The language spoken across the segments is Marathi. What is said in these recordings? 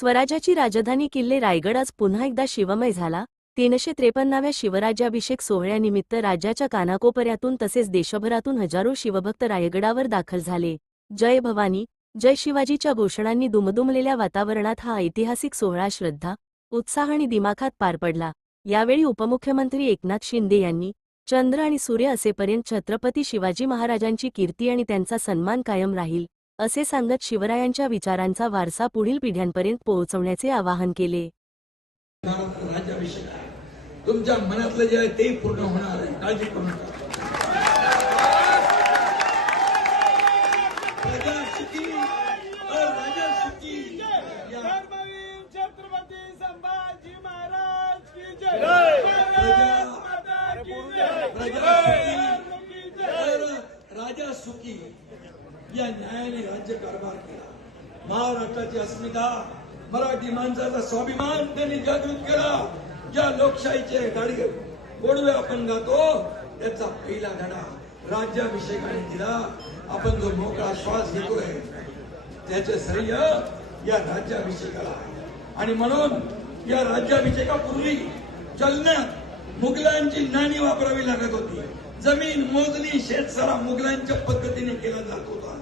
स्वराज्याची राजधानी किल्ले रायगड आज पुन्हा एकदा शिवमय झाला। 353व्या शिवराज्याभिषेक सोहळ्यानिमित्त राज्याच्या कानाकोपऱ्यातून तसेच देशभरातून हजारो शिवभक्त रायगडावर दाखल झाले। जय भवानी, जय शिवाजीच्या घोषणांनी दुमदुमलेल्या वातावरणात हा ऐतिहासिक सोहळा श्रद्धा, उत्साह आणि दिमाखात पार पडला। यावेळी उपमुख्यमंत्री एकनाथ शिंदे यांनी चंद्र आणि सूर्य असेपर्यंत छत्रपती शिवाजी महाराजांची कीर्ती आणि त्यांचा सन्मान कायम राहील असे सांगत शिवरायांच्या विचारांचा वारसा पुढील पिढ्यांपर्यंत पोहोचवण्याचे आवाहन केले। तुमच्या मनातलं जे आहे ते पूर्ण होणार आहे, काळजी करू नका। प्रजा सुखी और राजा सुखी। छत्रपती संभाजी महाराज की जय। प्रजा सुखी और राजा सुखी या न्यायाने राज्य कारभार केला। महाराष्ट्राची अस्मिता, मराठी माणसाचा स्वाभिमान त्यांनी जागृत केला। ज्या लोकशाहीचे गाडगे गोडवे आपण गातो त्याचा पहिला धडा राज्याभिषेकाने दिला। आपण जो मोकळा श्वास घेतोय त्याचे श्रेय या राज्याभिषेकाला। आणि म्हणून या राज्याभिषेकापूर्वी चलनात मुघलांची नाणी वापरावी लागत होती। जमीन मोजणी शेतसारा मुघलांच्या पद्धतीने केला जात होता।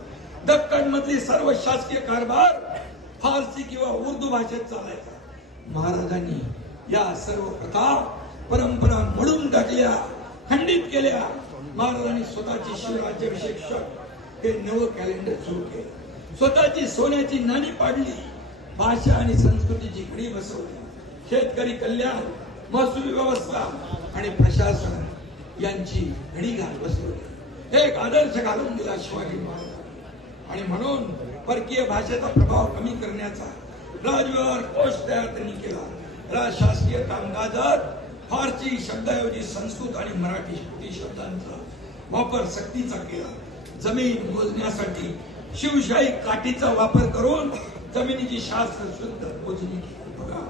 दक्कन मधली सर्व शासकीय कारभार फारसी किंवा उर्दू भाषेत चालायचा। महाराजांनी या सर्व प्रथा परंपरा मोडून टाकल्या, खंडित केल्या। महाराजांनी स्वतःची शिवराज्याभिषेक हे नवं कॅलेंडर सुरू केलं। स्वतःची सोन्याची नाणी पाडली, भाषा आणि संस्कृतीची घडी बसवली। शेतकरी कल्याण, महसूल व्यवस्था आणि प्रशासन यांची घडी बसवली। एक आदर्श घालून दिला शिवाजी महाराज। आणि म्हणून परकीय भाषेचा प्रभाव कमी करण्याचा राजव्यवहार कोश तयार त्यांनी केला। शासकीय कामकाजात फारसी शब्दाऐवजी संस्कृत आणि मराठी शब्दांचा वापर सक्तीचा केला। जमीन मोजण्यासाठी शिवशाही काठीचा वापर करून जमिनीची शास्त्र शुद्ध मोजणी केली। बघा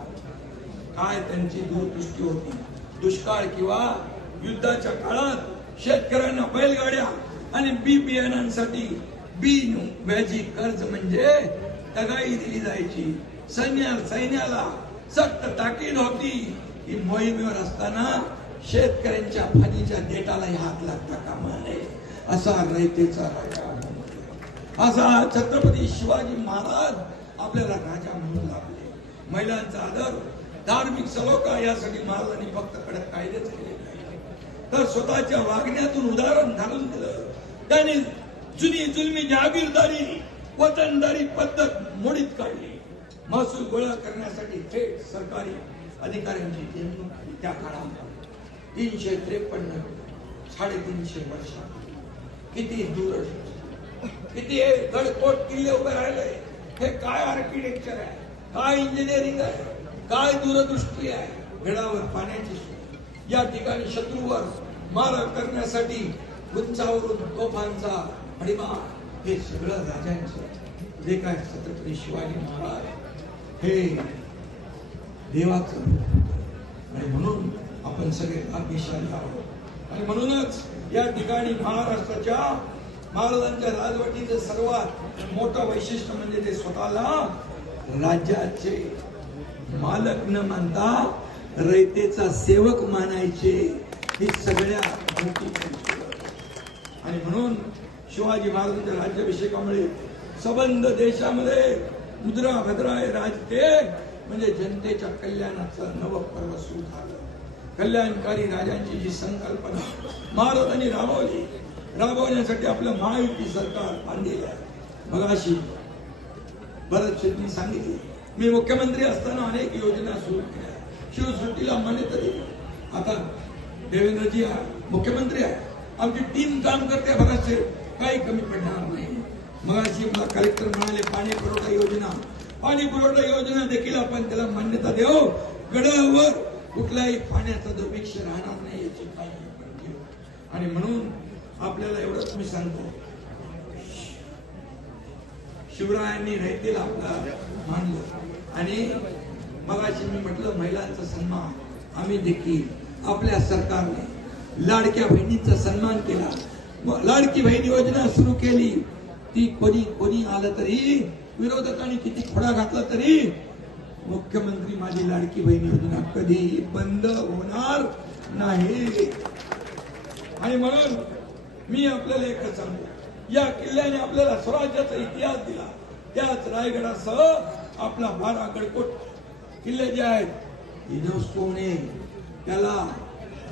काय त्यांची दूरदृष्टी होती। दुष्काळ किंवा युद्धाच्या काळात शेतकऱ्यांना बैलगाड्या आणि बी बियाणांसाठी व्याजी कर्ज म्हणजे दगाई दिली जायची। सैन्याला सक्त ताकीद होती की मोहिमेवर असताना शेतकऱ्यांच्या फादीच्या देटालाही हात लागता कामा नये असा रयतेचा राजा, असा छत्रपती शिवाजी महाराज आपल्याला राजा म्हणून लाभले। महिलांचा आदर, धार्मिक सलोखा यासाठी महाराजांनी फक्त कडक कायदेच केले नाही, तर स्वतःच्या वागण्यातून उदाहरण घालून दिलं। त्यांनी जुनी जुलमी जहागीरदारी, वतनदारी पद्धत मोडीत काढली। महसूल गोळा करण्यासाठी थेट सरकारी अधिकाऱ्यांची नेमणूक केली। त्या काळात 353 350 वर्ष किती दूर, किती गडकोट किल्ले उभे राहिले। हे काय आर्किटेक्चर आहे, काय इंजिनिअरिंग आहे, काय दूरदृष्टी आहे। गडावर पाण्याची सोय, या ठिकाणी शत्रूवर मारा करण्यासाठी उंचावरून तोफांचा अडिमा, हे सगळं राजांचं जे काय छत्रपती शिवाजी महाराज हे देवाचं आणि म्हणून आपण सगळे भाग्यशाली आहोत। आणि म्हणूनच या ठिकाणी महाराष्ट्राच्या महाराजांच्या राजवटीचं सर्वात मोठं वैशिष्ट्य म्हणजे ते स्वतःला राज्याचे मालक न मानता रयतेचा सेवक मानायचे। ही सगळ्यात मोठी आणि म्हणून शिवाजी महाराजांच्या राज्याभिषेकामुळे सबंध देशामध्ये मुद्रा भद्राय राजते म्हणजे जनतेच्या कल्याणाचं नवं पर्व सुरू झालं। कल्याणकारी राजांची जी संकल्पना महाराजांनी राबवण्यासाठी आपलं महायुती सरकार बांधलेलं आहे। मगाशी भरत शेट्टी सांगितले, मी मुख्यमंत्री असताना अनेक योजना सुरू केल्या, शिवसृष्टीला मान्यता दिली। आता देवेंद्रजी मुख्यमंत्री आहे, आमची टीम काम करते, बराचसे काही कमी पडणार नाही। मगाशी मला कलेक्टर म्हणाले पाणी पुरवठा योजना देखील आपण त्याला मान्यता देऊ। गडावर कुठल्याही पाण्याचा दुर्भिक्ष राहणार नाही याची काळजी घेऊ। आणि म्हणून आपल्याला एवढंच मी सांगतो, शिवरायांनी रयतेला आपला मानलं। आणि मगाशी मी म्हटलं महिलांचा सन्मान, आम्ही देखील आपल्या सरकारने लाडक्या बहिणींचा सन्मान केला। लाडकी बहीण योजना सुरू केली। ती कोणी आलं तरी, विरोधकांनी किती खोडा घातला तरी मुख्यमंत्री माझी लाडकी बहीण योजना कधीही बंद होणार नाही. आणि म्हणून मी आपल्याला एकच सांगतो, या किल्ल्याने आपल्याला स्वराज्याचा इतिहास दिला. त्याच रायगडासह आपला 12 गडकोट किल्ले जे आहेत युनेस्कोने त्याला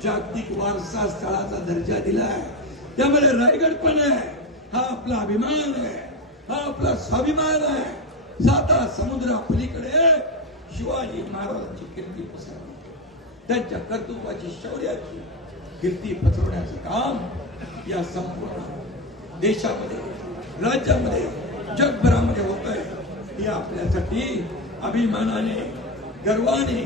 जागतिक वारसा स्थळाचा दर्जा दिलाय. त्यामुळे रायगड पण आहे, हा आपला अभिमान आहे, हा आपला स्वाभिमान आहे. 7 समुद्रापलीकडे शिवाजी महाराजांची कीर्ती पसरली, त्यांच्या कर्तृत्वाची शौर्याची कीर्ती पसरवण्याचं काम या संपूर्ण देशामध्ये, राज्यामध्ये, जगभरामध्ये होत आहे. हे आपल्यासाठी अभिमानाने, गर्वाने